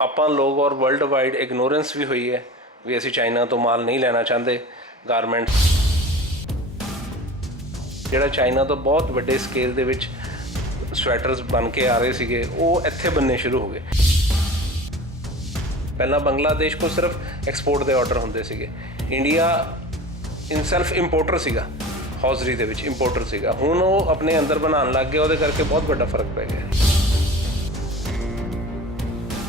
ਆਪਾਂ ਲੋਕ ਔਰ ਵਰਲਡ ਵਾਈਡ ਇਗਨੋਰੈਂਸ ਵੀ ਹੋਈ ਹੈ ਵੀ ਅਸੀਂ ਚਾਈਨਾ ਤੋਂ ਮਾਲ ਨਹੀਂ ਲੈਣਾ ਚਾਹੁੰਦੇ। ਗਾਰਮੈਂਟਸ ਜਿਹੜਾ ਚਾਈਨਾ ਤੋਂ ਬਹੁਤ ਵੱਡੇ ਸਕੇਲ ਦੇ ਵਿੱਚ ਸਵੈਟਰਸ ਬਣ ਕੇ ਆ ਰਹੇ ਸੀਗੇ ਉਹ ਇੱਥੇ ਬਣਨੇ ਸ਼ੁਰੂ ਹੋ ਗਏ। ਪਹਿਲਾਂ ਬੰਗਲਾਦੇਸ਼ ਕੋਲ ਸਿਰਫ ਐਕਸਪੋਰਟ ਦੇ ਆਰਡਰ ਹੁੰਦੇ ਸੀਗੇ। ਇੰਡੀਆ ਇਨ ਸੈਲਫ ਇੰਪੋਰਟਰ ਸੀਗਾ, ਹੌਜ਼ਰੀ ਦੇ ਵਿੱਚ ਇੰਪੋਰਟਰ ਸੀਗਾ। ਹੁਣ ਉਹ ਆਪਣੇ ਅੰਦਰ ਬਣਾਉਣ ਲੱਗ ਗਿਆ, ਉਹਦੇ ਕਰਕੇ ਬਹੁਤ ਵੱਡਾ ਫਰਕ ਪੈ ਗਿਆ।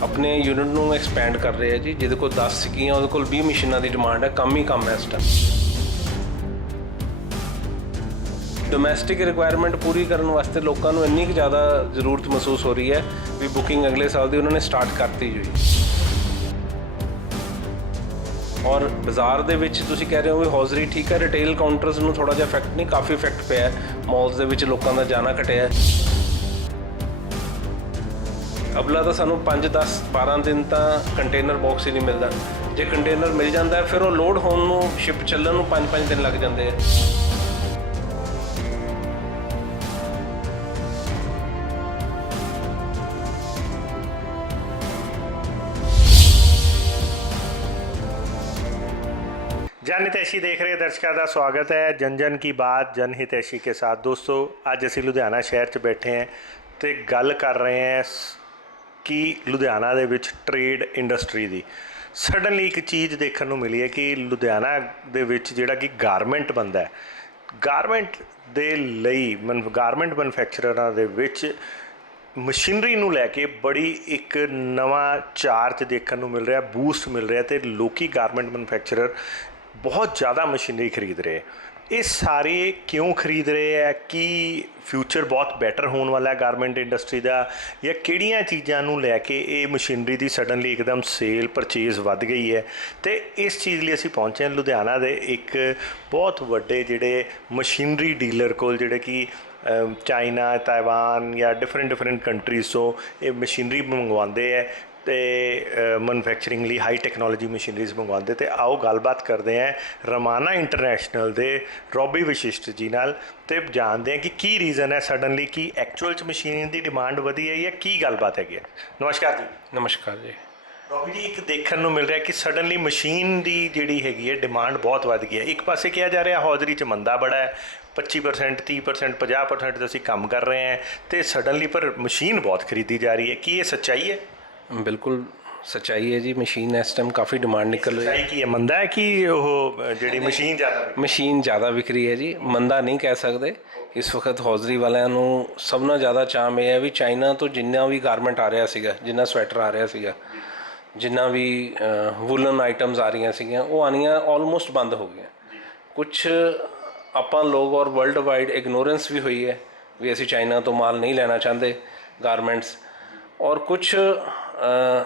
ਆਪਣੇ ਯੂਨਿਟ ਨੂੰ ਐਕਸਪੈਂਡ ਕਰ ਰਹੇ ਆ ਜੀ। ਜਿਹਦੇ ਕੋਲ 10 ਸੀਗੀਆਂ ਉਹਦੇ ਕੋਲ 20 ਮਸ਼ੀਨਾਂ ਦੀ ਡਿਮਾਂਡ ਹੈ। ਕੰਮ ਹੀ ਕੰਮ ਹੈ ਇਸ ਟਾਈਮ। ਡੋਮੈਸਟਿਕ ਰਿਕੁਆਇਰਮੈਂਟ ਪੂਰੀ ਕਰਨ ਵਾਸਤੇ ਲੋਕਾਂ ਨੂੰ ਇੰਨੀ ਕੁ ਜ਼ਿਆਦਾ ਜ਼ਰੂਰਤ ਮਹਿਸੂਸ ਹੋ ਰਹੀ ਹੈ ਵੀ ਬੁਕਿੰਗ ਅਗਲੇ ਸਾਲ ਦੀ ਉਹਨਾਂ ਨੇ ਸਟਾਰਟ ਕਰਤੀ ਹੋਈ। ਔਰ ਬਾਜ਼ਾਰ ਦੇ ਵਿੱਚ ਤੁਸੀਂ ਕਹਿ ਰਹੇ ਹੋ ਵੀ ਹੌਜ਼ਰੀ ਠੀਕ ਹੈ, ਰਿਟੇਲ ਕਾਊਂਟਰਸ ਨੂੰ ਥੋੜ੍ਹਾ ਜਿਹਾ ਇਫੈਕਟ ਨਹੀਂ, ਕਾਫੀ ਇਫੈਕਟ ਪਿਆ। ਮਾਲਸ ਦੇ ਵਿੱਚ ਲੋਕਾਂ ਦਾ ਜਾਣਾ ਘਟਿਆ। ਅਗਲਾ ਤਾਂ ਸਾਨੂੰ 5, 10, 12 ਦਿਨ ਤਾਂ ਕੰਟੇਨਰ ਬਾਕਸ ਹੀ ਨਹੀਂ ਮਿਲਦਾ। ਜੇ ਕੰਟੇਨਰ ਮਿਲ ਜਾਂਦਾ ਫਿਰ ਉਹ ਲੋਡ ਹੋਣ ਨੂੰ, ਸ਼ਿਪ ਚੱਲਣ ਨੂੰ 5-5 ਦਿਨ ਲੱਗ ਜਾਂਦੇ ਆ। जन हितैषी देख रहे दर्शकों का स्वागत है जन जन की बात जन हितैषी के साथ। दोस्तों अज असी लुधियाना शहर च बैठे हैं तो गल कर रहे हैं कि लुधियाना दे विच ट्रेड इंडस्ट्री दी सडनली एक चीज़ देखने को मिली है कि लुधियाना दे विच जिहड़ा कि गारमेंट बनता है, गारमेंट दे लई गारमेंट मैन्युफैक्चररां दे विच मशीनरी नूं लैके बड़ी एक नवा चार्ज देखने को मिल रहा, बूस्ट मिल रहा। तो लोकी गारमेंट मैन्युफैक्चरर बहुत ज़्यादा मशीनरी खरीद रहे हैं। ये सारे क्यों खरीद रहे हैं? कि फ्यूचर बहुत बैटर होने वाला है गारमेंट इंडस्ट्री का, या किहड़ियां चीज़ां नूं लैके ये मशीनरी की सडनली एकदम सेल परचेज वध गई है। तो इस चीज़ लिए असीं पहुँचे हैं लुधियाना दे एक बहुत वड्डे जिहड़े मशीनरी डीलर कोल, जिहड़े कि चाइना, ताइवान या डिफरेंट कंट्रीज़ तो ये मशीनरी मंगवाते हैं तो मैन्युफैक्चरिंग लिए हाई टैक्नोलॉजी मशीनरीज मंगवाते। तो आओ गलबात करते हैं रमाना इंटरनेशनल के रॉबी वशिष्ठ जी नाल ते जानते हैं कि की रीज़न है सडनली कि एक्चुअल च मशीनरी की डिमांड वधी है या की गलबात है। नमस्कार जी। नमस्कार जी। रॉबी जी, एक देखने को मिल रहा है कि सडनली मशीन की जिहड़ी हैगी है डिमांड बहुत वध गई है। एक पासे कहा जा रहा हौजरी च मंदा बड़ा है, 25%, 30%, 50% तो असीं काम कर रहे हैं, तो सडनली पर मशीन बहुत खरीदी जा रही है। की ये सच्चाई है? बिल्कुल सच्चाई है जी। मशीन इस टाइम काफ़ी डिमांड निकल रही है। की मंदा है कि जी मशीन ज़्यादा विक रही है जी। मंदा नहीं कह सकते। इस वक्त हौजरी वालिਆਂ ਨੂੰ ਸਭ ਨਾਲੋਂ ਜ਼ਿਆਦਾ ਚਾਅ ਇਹ ਹੈ ਵੀ ਚਾਈਨਾ ਤੋਂ ਜਿੰਨਾ ਵੀ ਗਾਰਮੈਂਟ ਆ ਰਿਹਾ ਸੀਗਾ, ਜਿੰਨਾ ਸਵੈਟਰ ਆ ਰਿਹਾ ਸੀਗਾ, ਜਿੰਨਾ ਵੀ ਵੂਲਨ ਆਈਟਮਸ ਆ ਰਹੀਆਂ ਸੀਗੀਆਂ, ਉਹ ਆਉਣੀਆਂ ਆਲਮੋਸਟ ਬੰਦ ਹੋ ਗਈਆਂ। ਕੁਛ ਆਪਾਂ ਲੋਕ ਔਰ ਵਰਲਡ ਵਾਈਡ ਇਗਨੋਰੈਂਸ ਵੀ ਹੋਈ ਹੈ ਵੀ ਅਸੀਂ ਚਾਈਨਾ ਤੋਂ ਮਾਲ ਨਹੀਂ ਲੈਣਾ ਚਾਹੁੰਦੇ ਗਾਰਮੈਂਟਸ। ਔਰ ਕੁਛ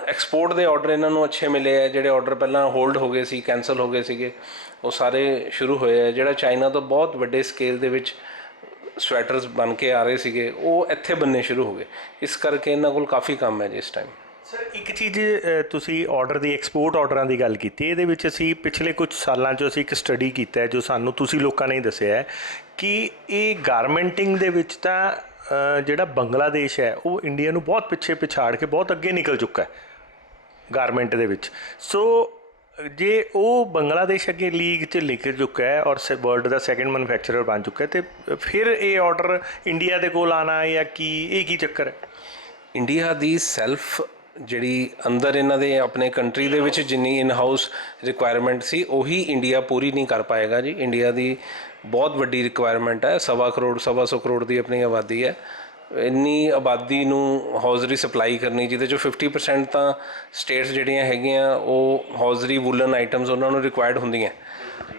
ਐਕਸਪੋਰਟ ਦੇ ਆਰਡਰ ਇਹਨਾਂ ਨੂੰ ਅੱਛੇ ਮਿਲੇ ਹੈ। ਜਿਹੜੇ ਆਰਡਰ ਪਹਿਲਾਂ ਹੋਲਡ ਹੋ ਗਏ ਸੀ, ਕੈਂਸਲ ਹੋ ਗਏ ਸੀਗੇ, ਉਹ ਸਾਰੇ ਸ਼ੁਰੂ ਹੋਏ ਹੈ। ਜਿਹੜਾ ਚਾਈਨਾ ਤੋਂ ਬਹੁਤ ਵੱਡੇ ਸਕੇਲ ਦੇ ਵਿੱਚ ਸਵੈਟਰਸ ਬਣ ਕੇ ਆ ਰਹੇ ਸੀਗੇ ਉਹ ਇੱਥੇ ਬਣਨੇ ਸ਼ੁਰੂ ਹੋ ਗਏ। ਇਸ ਕਰਕੇ ਇਹਨਾਂ ਕੋਲ ਕਾਫੀ ਕੰਮ ਹੈ ਜੀ ਇਸ ਟਾਈਮ। ਸਰ, ਇੱਕ ਚੀਜ਼ ਤੁਸੀਂ ਆਰਡਰ ਦੀ, ਐਕਸਪੋਰਟ ਆਰਡਰਾਂ ਦੀ ਗੱਲ ਕੀਤੀ, ਇਹਦੇ ਵਿੱਚ ਅਸੀਂ ਪਿਛਲੇ ਕੁਝ ਸਾਲਾਂ 'ਚ ਅਸੀਂ ਇੱਕ ਸਟੱਡੀ ਕੀਤਾ ਹੈ ਜੋ ਸਾਨੂੰ ਤੁਸੀਂ ਲੋਕਾਂ ਨੇ ਹੀ ਦੱਸਿਆ ਹੈ ਕਿ ਇਹ ਗਾਰਮੈਂਟਿੰਗ ਦੇ ਵਿੱਚ ਤਾਂ ਜਿਹੜਾ ਬੰਗਲਾਦੇਸ਼ ਹੈ ਉਹ ਇੰਡੀਆ ਨੂੰ ਬਹੁਤ ਪਿੱਛੇ ਪਛਾੜ ਕੇ ਬਹੁਤ ਅੱਗੇ ਨਿਕਲ ਚੁੱਕਾ ਹੈ ਗਾਰਮੈਂਟ ਦੇ ਵਿੱਚ। ਸੋ ਜੇ ਉਹ ਬੰਗਲਾਦੇਸ਼ ਅੱਗੇ ਲੀਗ 'ਚ ਨਿਕਲ ਚੁੱਕਾ ਹੈ ਔਰ ਵਰਲਡ ਦਾ ਸੈਕਿੰਡ ਮੈਨੂਫੈਕਚਰਰ ਬਣ ਚੁੱਕਾ ਹੈ, ਤੇ ਫਿਰ ਇਹ ਆਰਡਰ ਇੰਡੀਆ ਦੇ ਕੋਲ ਆਉਣਾ ਜਾਂ ਕੀ ਚੱਕਰ ਹੈ? ਇੰਡੀਆ ਦੀ ਸੈਲਫ ਜਿਹੜੀ ਅੰਦਰ ਇਹਨਾਂ ਦੇ ਆਪਣੇ ਕੰਟਰੀ ਦੇ ਵਿੱਚ ਜਿੰਨੀ ਇਨ ਹਾਊਸ ਰਿਕੁਆਇਰਮੈਂਟ ਸੀ ਉਹੀ ਇੰਡੀਆ ਪੂਰੀ ਨਹੀਂ ਕਰ ਪਾਏਗਾ ਜੀ। ਇੰਡੀਆ ਦੀ ਬਹੁਤ ਵੱਡੀ ਰਿਕੁਆਇਰਮੈਂਟ ਹੈ। 1.25 ਕਰੋੜ 1.25 ਕਰੋੜ ਦੀ ਆਪਣੀ ਆਬਾਦੀ ਹੈ। ਇੰਨੀ ਆਬਾਦੀ ਨੂੰ ਹੌਜ਼ਰੀ ਸਪਲਾਈ ਕਰਨੀ, ਜਿਹਦੇ 'ਚੋਂ 50% ਤਾਂ ਸਟੇਟਸ ਜਿਹੜੀਆਂ ਹੈਗੀਆਂ ਉਹ ਹੌਜ਼ਰੀ ਵੂਲਨ ਆਈਟਮਸ ਉਹਨਾਂ ਨੂੰ ਰਿਕੁਆਇਰਡ ਹੁੰਦੀਆਂ,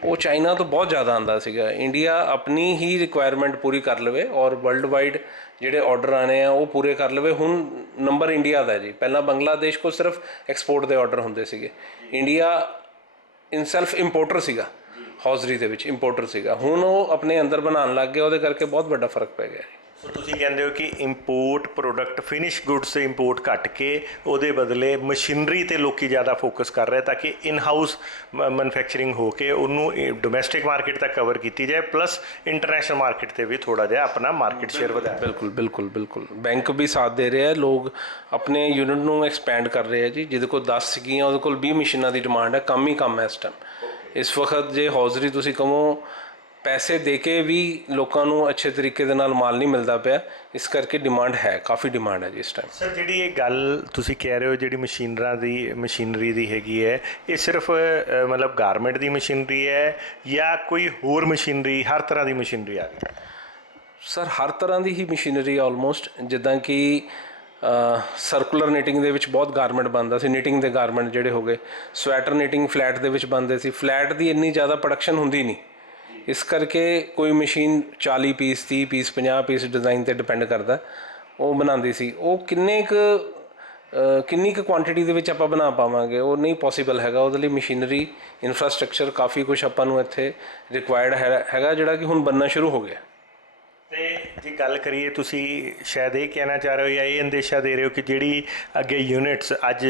ਉਹ ਚਾਈਨਾ ਤੋਂ ਬਹੁਤ ਜ਼ਿਆਦਾ ਆਉਂਦਾ ਸੀਗਾ। ਇੰਡੀਆ ਆਪਣੀ ਹੀ ਰਿਕੁਆਇਰਮੈਂਟ ਪੂਰੀ ਕਰ ਲਵੇ ਔਰ ਵਰਲਡ ਵਾਈਡ ਜਿਹੜੇ ਆਰਡਰ ਆਣੇ ਆ ਉਹ ਪੂਰੇ ਕਰ ਲਵੇ। ਹੁਣ ਨੰਬਰ ਇੰਡੀਆ ਦਾ ਜੀ। ਪਹਿਲਾਂ ਬੰਗਲਾਦੇਸ਼ ਕੋਲ ਸਿਰਫ ਐਕਸਪੋਰਟ ਦੇ ਆਰਡਰ ਹੁੰਦੇ ਸੀਗੇ। ਇੰਡੀਆ ਇਨ ਸੈਲਫ ਇੰਪੋਰਟਰ ਸੀਗਾ, ਹੌਜ਼ਰੀ ਦੇ ਵਿੱਚ ਇੰਪੋਰਟਰ ਸੀਗਾ। ਹੁਣ ਉਹ ਆਪਣੇ ਅੰਦਰ ਬਣਾਉਣ ਲੱਗ ਗਿਆ, ਉਹਦੇ ਕਰਕੇ ਬਹੁਤ ਵੱਡਾ ਫਰਕ ਪੈ ਗਿਆ। ਸੋ ਤੁਸੀਂ ਕਹਿੰਦੇ ਹੋ ਕਿ import product finish goods import ਘੱਟ ਕੇ ਉਹਦੇ ਬਦਲੇ ਮਸ਼ੀਨਰੀ ਤੇ ਲੋਕੀ ਜ਼ਿਆਦਾ ਫੋਕਸ ਕਰ ਰਹੇ ਤਾਂ ਕਿ ਇਨ ਹਾਊਸ ਮੈਨੂਫੈਕਚਰਿੰਗ ਹੋ ਕੇ ਉਹਨੂੰ ਡੋਮੈਸਟਿਕ ਮਾਰਕੀਟ ਤੱਕ ਕਵਰ ਕੀਤੀ ਜਾਏ ਪਲੱਸ ਇੰਟਰਨੈਸ਼ਨਲ ਮਾਰਕੀਟ ਤੇ ਵੀ ਥੋੜਾ ਜਿਹਾ ਆਪਣਾ ਮਾਰਕੀਟ ਸ਼ੇਅਰ ਵਧਾਇਆ। ਬਿਲਕੁਲ ਬਿਲकुल ਬਿਲकुल ਬੈਂਕ ਵੀ ਸਾਥ ਦੇ ਰਿਹਾ ਹੈ, ਲੋਕ ਆਪਣੇ ਯੂਨਿਟ ਨੂੰ ਐਕਸਪੈਂਡ ਕਰ ਰਹੇ ਆ ਜੀ। ਜਿਹਦੇ ਕੋਲ 10 ਸੀਗੀਆਂ ਉਹਦੇ ਕੋਲ 20 ਮਸ਼ੀਨਾਂ ਦੀ ਡਿਮਾਂਡ ਹੈ, ਕੰਮ ਹੀ ਕੰਮ ਹੈ ਇਸ ਟਾਈਮ। ਇਸ ਵਕਤ ਜੇ ਹੌਜ਼ਰੀ ਤੁਸੀਂ ਕਹੋ ਪੈਸੇ ਦੇ ਕੇ ਵੀ ਲੋਕਾਂ ਨੂੰ ਅੱਛੇ ਤਰੀਕੇ ਦੇ ਨਾਲ ਮਾਲ ਨਹੀਂ ਮਿਲਦਾ ਪਿਆ, ਇਸ ਕਰਕੇ ਡਿਮਾਂਡ ਹੈ, ਕਾਫੀ ਡਿਮਾਂਡ ਹੈ ਜੀ ਇਸ ਟਾਈਮ। ਸਰ ਜਿਹੜੀ ਇਹ ਗੱਲ ਤੁਸੀਂ ਕਹਿ ਰਹੇ ਹੋ ਜਿਹੜੀ ਮਸ਼ੀਨਰੀ ਦੀ ਹੈਗੀ ਹੈ, ਇਹ ਸਿਰਫ ਮਤਲਬ ਗਾਰਮੈਂਟ ਦੀ ਮਸ਼ੀਨਰੀ ਹੈ ਜਾਂ ਕੋਈ ਹੋਰ ਮਸ਼ੀਨਰੀ, ਹਰ ਤਰ੍ਹਾਂ ਦੀ ਮਸ਼ੀਨਰੀ ਆ ਗਈ? ਸਰ ਹਰ ਤਰ੍ਹਾਂ ਦੀ ਹੀ ਮਸ਼ੀਨਰੀ ਆਲਮੋਸਟ, ਜਿੱਦਾਂ ਕਿ ਸਰਕੂਲਰ ਨੀਟਿੰਗ ਦੇ ਵਿੱਚ ਬਹੁਤ ਗਾਰਮੈਂਟ ਬਣਦਾ ਸੀ, ਨੀਟਿੰਗ ਦੇ ਗਾਰਮੈਂਟ ਜਿਹੜੇ ਹੋ ਗਏ, ਸਵੈਟਰ ਨੀਟਿੰਗ ਫਲੈਟ ਦੇ ਵਿੱਚ ਬਣਦੇ ਸੀ। ਫਲੈਟ ਦੀ ਇੰਨੀ ਜ਼ਿਆਦਾ ਪ੍ਰੋਡਕਸ਼ਨ ਹੁੰਦੀ ਨਹੀਂ, ਇਸ ਕਰਕੇ ਕੋਈ machine 40 piece 30 piece 50 piece design 'ਤੇ ਡਿਪੈਂਡ ਕਰਦਾ ਉਹ ਬਣਾਉਂਦੀ ਸੀ। ਉਹ ਕਿੰਨੀ ਕੁ ਕੁਆਂਟੀਟੀ ਦੇ ਵਿੱਚ ਆਪਾਂ ਬਣਾ ਪਾਵਾਂਗੇ, ਉਹ ਨਹੀਂ ਪੋਸੀਬਲ ਹੈਗਾ। ਉਹਦੇ ਲਈ ਮਸ਼ੀਨਰੀ ਇਨਫਰਾਸਟਰਕਚਰ ਕਾਫੀ ਕੁਛ ਆਪਾਂ ਨੂੰ ਇੱਥੇ ਰਿਕੁਆਇਰਡ ਹੈਗਾ ਜਿਹੜਾ ਕਿ ਹੁਣ ਬਣਨਾ ਸ਼ੁਰੂ ਹੋ ਗਿਆ। ਤੇ ਜੇ ਗੱਲ ਕਰੀਏ ਤੁਸੀਂ ਸ਼ਾਇਦ ਇਹ ਕਹਿਣਾ ਚਾਹ ਰਹੇ ਹੋ ਜਾਂ ਇਹ ਅੰਦੇਸ਼ਾ ਦੇ ਰਹੇ ਹੋ ਕਿ ਜਿਹੜੀ ਅੱਗੇ ਯੂਨਿਟਸ ਅੱਜ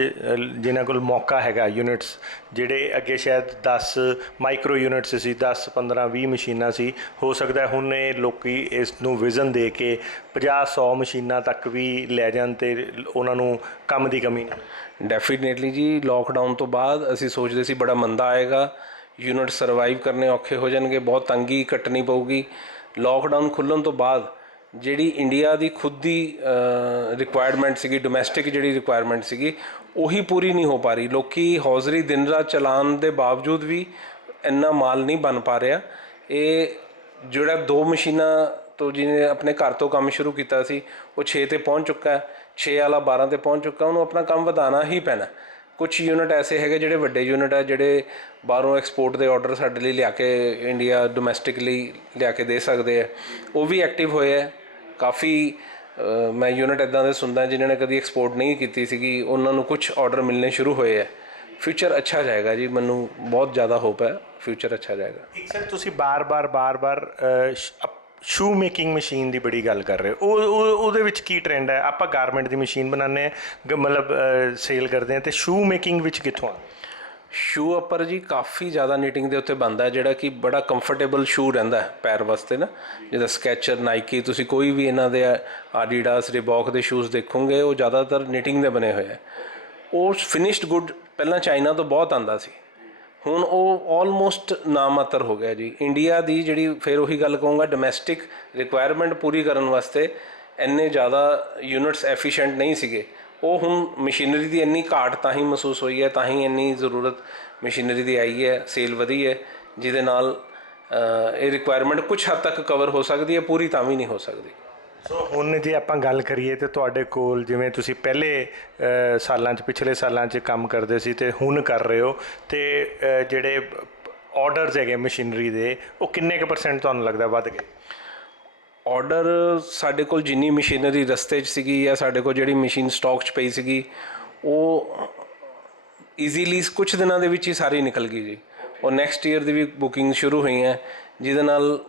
ਜਿਨ੍ਹਾਂ ਕੋਲ ਮੌਕਾ ਹੈਗਾ, ਯੂਨਿਟਸ ਜਿਹੜੇ ਅੱਗੇ ਸ਼ਾਇਦ 10 ਮਾਈਕਰੋ ਯੂਨਿਟਸ ਸੀ, 10 15 20 ਮਸ਼ੀਨਾਂ ਸੀ, ਹੋ ਸਕਦਾ ਹੁਣ ਇਹ ਲੋਕੀ ਇਸ ਨੂੰ ਵਿਜ਼ਨ ਦੇ ਕੇ 50-100 ਮਸ਼ੀਨਾਂ ਤੱਕ ਵੀ ਲੈ ਜਾਣ ਤੇ ਉਹਨਾਂ ਨੂੰ ਕੰਮ ਦੀ ਕਮੀ ਨਹੀਂ। ਡੈਫੀਨੇਟਲੀ ਜੀ, ਲੋਕਡਾਊਨ ਤੋਂ ਬਾਅਦ ਅਸੀਂ ਸੋਚਦੇ ਸੀ ਬੜਾ ਮੰਦਾ ਆਏਗਾ, ਯੂਨਿਟ ਸਰਵਾਈਵ ਕਰਨੇ ਔਖੇ ਹੋ ਜਾਣਗੇ, ਬਹੁਤ ਤੰਗੀ ਕੱਟਣੀ ਪਊਗੀ। ਲੋਕਡਾਊਨ ਖੁੱਲ੍ਹਣ ਤੋਂ ਬਾਅਦ ਜਿਹੜੀ ਇੰਡੀਆ ਦੀ ਖੁਦ ਦੀ ਰਿਕੁਆਇਰਮੈਂਟ ਸੀਗੀ, ਡੋਮੈਸਟਿਕ ਜਿਹੜੀ ਰਿਕੁਆਇਰਮੈਂਟ ਸੀਗੀ, ਉਹੀ ਪੂਰੀ ਨਹੀਂ ਹੋ ਪਾ ਰਹੀ। ਲੋਕੀ ਹੌਜ਼ਰੀ ਦਿਨ ਰਾਤ ਚਲਾਉਣ ਦੇ ਬਾਵਜੂਦ ਵੀ ਇੰਨਾ ਮਾਲ ਨਹੀਂ ਬਣ ਪਾ ਰਿਹਾ। ਇਹ ਜਿਹੜਾ 2 ਮਸ਼ੀਨਾਂ ਤੋਂ ਜਿਹਨੇ ਆਪਣੇ ਘਰ ਤੋਂ ਕੰਮ ਸ਼ੁਰੂ ਕੀਤਾ ਸੀ ਉਹ 6 ਤੇ ਪਹੁੰਚ ਚੁੱਕਾ, 6 ਵਾਲਾ 12 ਤੇ ਪਹੁੰਚ ਚੁੱਕਾ, ਉਹਨੂੰ ਆਪਣਾ ਕੰਮ ਵਧਾਉਣਾ ਹੀ ਪੈਣਾ। ਕੁਛ ਯੂਨਿਟ ਐਸੇ ਹੈਗੇ ਜਿਹੜੇ ਵੱਡੇ ਯੂਨਿਟ ਹੈ, ਜਿਹੜੇ ਬਾਹਰੋਂ ਐਕਸਪੋਰਟ ਦੇ ਆਰਡਰ ਸਾਡੇ ਲਈ ਲਿਆ ਕੇ ਇੰਡੀਆ ਡੋਮੈਸਟਿਕ ਲਈ ਲਿਆ ਕੇ ਦੇ ਸਕਦੇ ਆ, ਉਹ ਵੀ ਐਕਟਿਵ ਹੋਏ ਹੈ ਕਾਫੀ। ਮੈਂ ਯੂਨਿਟ ਇੱਦਾਂ ਦੇ ਸੁਣਦਾ ਜਿਨ੍ਹਾਂ ਨੇ ਕਦੀ ਐਕਸਪੋਰਟ ਨਹੀਂ ਕੀਤੀ ਸੀਗੀ, ਉਹਨਾਂ ਨੂੰ ਕੁਛ ਆਰਡਰ ਮਿਲਣੇ ਸ਼ੁਰੂ ਹੋਏ ਹੈ। ਫਿਊਚਰ ਅੱਛਾ ਜਾਏਗਾ ਜੀ, ਮੈਨੂੰ ਬਹੁਤ ਜ਼ਿਆਦਾ ਹੋਪ ਹੈ ਫਿਊਚਰ ਅੱਛਾ ਜਾਏਗਾ। ਇੱਕ ਸਰ ਤੁਸੀਂ ਬਾਰ-ਬਾਰ ਸ਼ੂ ਮੇਕਿੰਗ ਮਸ਼ੀਨ ਦੀ ਬੜੀ ਗੱਲ ਕਰ ਰਹੇ ਹੋ, ਉਹਦੇ ਵਿੱਚ ਕੀ ਟ੍ਰੈਂਡ ਹੈ? ਆਪਾਂ ਗਾਰਮੈਂਟ ਦੀ ਮਸ਼ੀਨ ਬਣਾਉਂਦੇ ਹਾਂ, ਮਤਲਬ ਸੇਲ ਕਰਦੇ ਹਾਂ, ਤੇ ਸ਼ੂ ਮੇਕਿੰਗ ਵਿੱਚ ਕਿੱਥੋਂ ਆ? ਸ਼ੂ ਉੱਪਰ ਜੀ ਕਾਫੀ ਜ਼ਿਆਦਾ ਨੀਟਿੰਗ ਦੇ ਉੱਤੇ ਬਣਦਾ, ਜਿਹੜਾ ਕਿ ਬੜਾ ਕੰਫਰਟੇਬਲ ਸ਼ੂ ਰਹਿੰਦਾ ਪੈਰ ਵਾਸਤੇ ਨਾ। ਜਿੱਦਾਂ ਸਕੈਚਰ, ਨਾਈਕੀ, ਤੁਸੀਂ ਕੋਈ ਵੀ ਇਹਨਾਂ ਦੇ ਆਡੀਡਾਸ, ਰਿਬੌਕ ਦੇ ਸ਼ੂਜ਼ ਦੇਖੋਗੇ, ਉਹ ਜ਼ਿਆਦਾਤਰ ਨੀਟਿੰਗ ਦੇ ਬਣੇ ਹੋਏ ਹੈ। ਉਹ ਫਿਨਿਸ਼ਡ ਗੁੱਡ ਪਹਿਲਾਂ ਚਾਈਨਾ ਤੋਂ ਬਹੁਤ ਆਉਂਦਾ ਸੀ, ਹੁਣ ਉਹ ਆਲਮੋਸਟ ਨਾਮਾਤਰ ਹੋ ਗਿਆ ਜੀ। ਇੰਡੀਆ ਦੀ ਜਿਹੜੀ, ਫਿਰ ਉਹੀ ਗੱਲ ਕਹੂੰਗਾ, ਡੋਮੈਸਟਿਕ ਰਿਕੁਆਇਰਮੈਂਟ ਪੂਰੀ ਕਰਨ ਵਾਸਤੇ ਇੰਨੇ ਜ਼ਿਆਦਾ ਯੂਨਿਟਸ ਐਫੀਸ਼ੀਐਂਟ ਨਹੀਂ ਸੀਗੇ। ਉਹ ਹੁਣ ਮਸ਼ੀਨਰੀ ਦੀ ਇੰਨੀ ਘਾਟ ਤਾਂ ਹੀ ਮਹਿਸੂਸ ਹੋਈ ਹੈ, ਤਾਂ ਹੀ ਇੰਨੀ ਜ਼ਰੂਰਤ ਮਸ਼ੀਨਰੀ ਦੀ ਆਈ ਹੈ, ਸੇਲ ਵਧੀ ਹੈ, ਜਿਹਦੇ ਨਾਲ ਇਹ ਰਿਕੁਆਇਰਮੈਂਟ ਕੁਛ ਹੱਦ ਤੱਕ ਕਵਰ ਹੋ ਸਕਦੀ ਹੈ, ਪੂਰੀ ਤਾਂ ਵੀ ਨਹੀਂ ਹੋ ਸਕਦੀ। ਸੋ ਹੁਣ ਜੇ ਆਪਾਂ ਗੱਲ ਕਰੀਏ ਤਾਂ ਤੁਹਾਡੇ ਕੋਲ, ਜਿਵੇਂ ਤੁਸੀਂ ਪਹਿਲੇ ਸਾਲਾਂ 'ਚ, ਪਿਛਲੇ ਸਾਲਾਂ 'ਚ ਕੰਮ ਕਰਦੇ ਸੀ ਤੇ ਹੁਣ ਕਰ ਰਹੇ ਹੋ, ਤੇ ਜਿਹੜੇ ਆਰਡਰਸ ਹੈਗੇ ਮਸ਼ੀਨਰੀ ਦੇ, ਉਹ ਕਿੰਨੇ ਕੁ % ਤੁਹਾਨੂੰ ਲੱਗਦਾ ਵੱਧ ਗਏ? ਆਰਡਰ ਸਾਡੇ ਕੋਲ ਜਿੰਨੀ ਮਸ਼ੀਨਰੀ ਰਸਤੇ 'ਚ ਸੀਗੀ ਜਾਂ ਸਾਡੇ ਕੋਲ ਜਿਹੜੀ ਮਸ਼ੀਨ ਸਟਾਕ 'ਚ ਪਈ ਸੀਗੀ, ਉਹ ਈਜ਼ੀਲੀ ਕੁਛ ਦਿਨਾਂ ਦੇ ਵਿੱਚ ਹੀ ਸਾਰੀ ਨਿਕਲ ਗਈ ਜੀ। ਉਹ ਨੈਕਸਟ ਈਅਰ ਦੀ ਵੀ ਬੁਕਿੰਗ ਸ਼ੁਰੂ ਹੋਈਆਂ, ਜਿਹਦੇ ਨਾਲ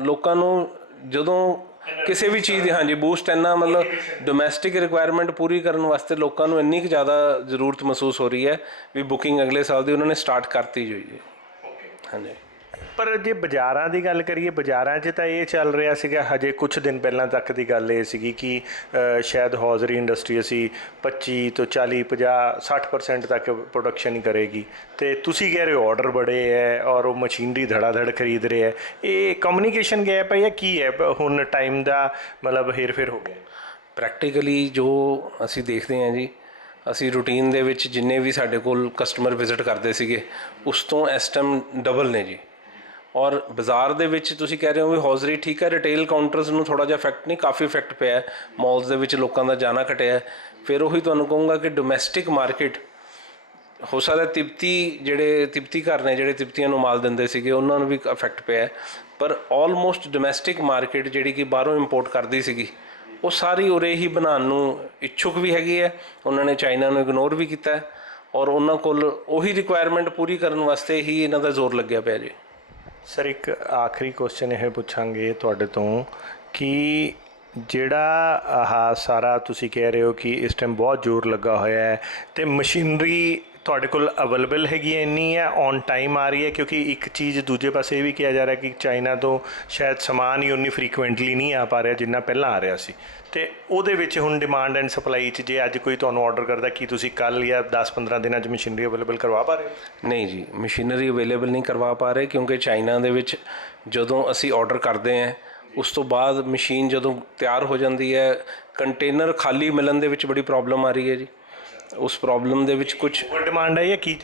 ਲੋਕਾਂ ਨੂੰ ਜਦੋਂ ਕਿਸੇ ਵੀ ਚੀਜ਼ ਦੀ, ਹਾਂਜੀ, ਬੂਸਟ ਇੰਨਾ, ਮਤਲਬ ਡੋਮੈਸਟਿਕ ਰਿਕੁਆਇਰਮੈਂਟ ਪੂਰੀ ਕਰਨ ਵਾਸਤੇ ਲੋਕਾਂ ਨੂੰ ਇੰਨੀ ਕੁ ਜ਼ਿਆਦਾ ਜ਼ਰੂਰਤ ਮਹਿਸੂਸ ਹੋ ਰਹੀ ਹੈ ਵੀ ਬੁਕਿੰਗ ਅਗਲੇ ਸਾਲ ਦੀ ਉਹਨਾਂ ਨੇ ਸਟਾਰਟ ਕਰਤੀ ਹੋਈ ਹੈ। ਹਾਂਜੀ, ਪਰ ਜੇ ਬਾਜ਼ਾਰਾਂ ਦੀ ਗੱਲ ਕਰੀਏ, ਬਾਜ਼ਾਰਾਂ 'ਚ ਤਾਂ ਇਹ ਚੱਲ ਰਿਹਾ ਸੀਗਾ, ਹਜੇ ਕੁਛ ਦਿਨ ਪਹਿਲਾਂ ਤੱਕ ਦੀ ਗੱਲ ਇਹ ਸੀਗੀ ਕਿ ਸ਼ਾਇਦ ਹੌਜ਼ਰੀ ਇੰਡਸਟਰੀ ਅਸੀਂ 25 ਤੋਂ 40 50 60% ਤੱਕ ਪ੍ਰੋਡਕਸ਼ਨ ਹੀ ਕਰੇਗੀ, ਤੇ ਤੁਸੀਂ ਕਹਿ ਰਹੇ ਹੋ ਆਰਡਰ ਬੜੇ ਹੈ ਔਰ ਉਹ ਮਸ਼ੀਨਰੀ ਧੜਾ ਧੜ ਖਰੀਦ ਰਹੇ ਹੈ। ਇਹ ਕਮਿਊਨੀਕੇਸ਼ਨ ਗੈਪ ਹੈ ਜਾਂ ਕੀ ਹੈ? ਹੁਣ ਟਾਈਮ ਦਾ ਮਤਲਬ ਹੇਰ ਫੇਰ ਹੋ ਗਿਆ? ਪ੍ਰੈਕਟੀਕਲੀ ਜੋ ਅਸੀਂ ਦੇਖਦੇ ਹਾਂ ਜੀ, ਅਸੀਂ ਰੂਟੀਨ ਦੇ ਵਿੱਚ ਜਿੰਨੇ ਵੀ ਸਾਡੇ ਕੋਲ ਕਸਟਮਰ ਵਿਜ਼ਿਟ ਕਰਦੇ ਸੀਗੇ, ਉਸ ਤੋਂ ਇਸ ਟਾਈਮ ਡਬਲ ਨੇ ਜੀ। ਔਰ ਬਾਜ਼ਾਰ ਦੇ ਵਿੱਚ ਤੁਸੀਂ ਕਹਿ ਰਹੇ ਹੋ ਵੀ ਹੌਜ਼ਰੀ ਠੀਕ ਹੈ, ਰਿਟੇਲ ਕਾਊਂਟਰਸ ਨੂੰ ਥੋੜ੍ਹਾ ਜਿਹਾ ਇਫੈਕਟ ਨਹੀਂ, ਕਾਫੀ ਇਫੈਕਟ ਪਿਆ, ਮੌਲਸ ਦੇ ਵਿੱਚ ਲੋਕਾਂ ਦਾ ਜਾਣਾ ਘਟਿਆ। ਫਿਰ ਉਹੀ ਤੁਹਾਨੂੰ ਕਹੂੰਗਾ ਕਿ ਡੋਮੈਸਟਿਕ ਮਾਰਕੀਟ, ਹੋ ਸਕਦਾ ਤਿਪਤੀ ਘਰ ਨੇ ਜਿਹੜੇ ਤਿਪਤੀਆਂ ਨੂੰ ਮਾਲ ਦਿੰਦੇ ਸੀਗੇ, ਉਹਨਾਂ ਨੂੰ ਵੀ ਇਫੈਕਟ ਪਿਆ, ਪਰ ਆਲਮੋਸਟ ਡੋਮੈਸਟਿਕ ਮਾਰਕੀਟ ਜਿਹੜੀ ਕਿ ਬਾਹਰੋਂ ਇੰਪੋਰਟ ਕਰਦੀ ਸੀਗੀ, ਉਹ ਸਾਰੀ ਉਰੇ ਹੀ ਬਣਾਉਣ ਨੂੰ ਇੱਛੁਕ ਵੀ ਹੈਗੀ ਹੈ। ਉਹਨਾਂ ਨੇ ਚਾਈਨਾ ਨੂੰ ਇਗਨੋਰ ਵੀ ਕੀਤਾ, ਔਰ ਉਹਨਾਂ ਕੋਲ ਉਹੀ ਰਿਕੁਆਇਰਮੈਂਟ ਪੂਰੀ ਕਰਨ ਵਾਸਤੇ ਹੀ ਇਹਨਾਂ ਦਾ ਜ਼ੋਰ ਲੱਗਿਆ ਪਿਆ ਜੀ। ਸਰ ਇੱਕ ਆਖਰੀ ਕੁਐਸਚਨ ਇਹ ਪੁੱਛਾਂਗੇ ਤੁਹਾਡੇ ਤੋਂ ਕਿ ਜਿਹੜਾ ਆਹ ਸਾਰਾ ਤੁਸੀਂ ਕਹਿ ਰਹੇ ਹੋ ਕਿ ਇਸ ਟਾਈਮ ਬਹੁਤ ਜ਼ੋਰ ਲੱਗਾ ਹੋਇਆ ਹੈ ਤੇ ਮਸ਼ੀਨਰੀ ਤੁਹਾਡੇ ਕੋਲ ਅਵੇਲੇਬਲ ਹੈਗੀ ਹੈ, ਇੰਨੀ ਹੈ, ਔਨ ਟਾਈਮ ਆ ਰਹੀ ਹੈ? ਕਿਉਂਕਿ ਇੱਕ ਚੀਜ਼ ਦੂਜੇ ਪਾਸੇ ਇਹ ਵੀ ਕਿਹਾ ਜਾ ਰਿਹਾ ਕਿ ਚਾਈਨਾ ਤੋਂ ਸ਼ਾਇਦ ਸਮਾਨ ਹੀ ਉਨੀ ਫਰੀਕੁਐਂਟਲੀ ਨਹੀਂ ਆ ਪਾ ਰਿਹਾ ਜਿੰਨਾ ਪਹਿਲਾਂ ਆ ਰਿਹਾ ਸੀ, ਤੇ ਉਹਦੇ ਵਿੱਚ ਹੁਣ ਡਿਮਾਂਡ ਐਂਡ ਸਪਲਾਈ 'ਚ ਜੇ ਅੱਜ ਕੋਈ ਤੁਹਾਨੂੰ ਆਰਡਰ ਕਰਦਾ, ਕੀ ਤੁਸੀਂ ਕੱਲ੍ਹ ਜਾਂ 10-15 ਦਿਨਾਂ 'ਚ ਮਸ਼ੀਨਰੀ ਅਵੇਲੇਬਲ ਕਰਵਾ ਪਾ ਰਹੇ ਹੋ? ਨਹੀਂ ਜੀ, ਮਸ਼ੀਨਰੀ ਅਵੇਲੇਬਲ ਨਹੀਂ ਕਰਵਾ ਪਾ ਰਹੇ, ਕਿਉਂਕਿ ਚਾਈਨਾ ਦੇ ਵਿੱਚ ਜਦੋਂ ਅਸੀਂ ਆਰਡਰ ਕਰਦੇ ਹਾਂ ਉਸ ਤੋਂ ਬਾਅਦ ਮਸ਼ੀਨ ਜਦੋਂ ਤਿਆਰ ਹੋ ਜਾਂਦੀ ਹੈ, ਕੰਟੇਨਰ ਖਾਲੀ ਮਿਲਣ ਦੇ ਵਿੱਚ ਬੜੀ ਪ੍ਰੋਬਲਮ ਆ ਰਹੀ ਹੈ ਜੀ। ਉਸ ਪ੍ਰੋਬਲਮ ਦੇ ਵਿੱਚ ਕੁਝ ਓਵਰ ਡਿਮਾਂਡ ਹੈ ਜਾਂ ਕੀ?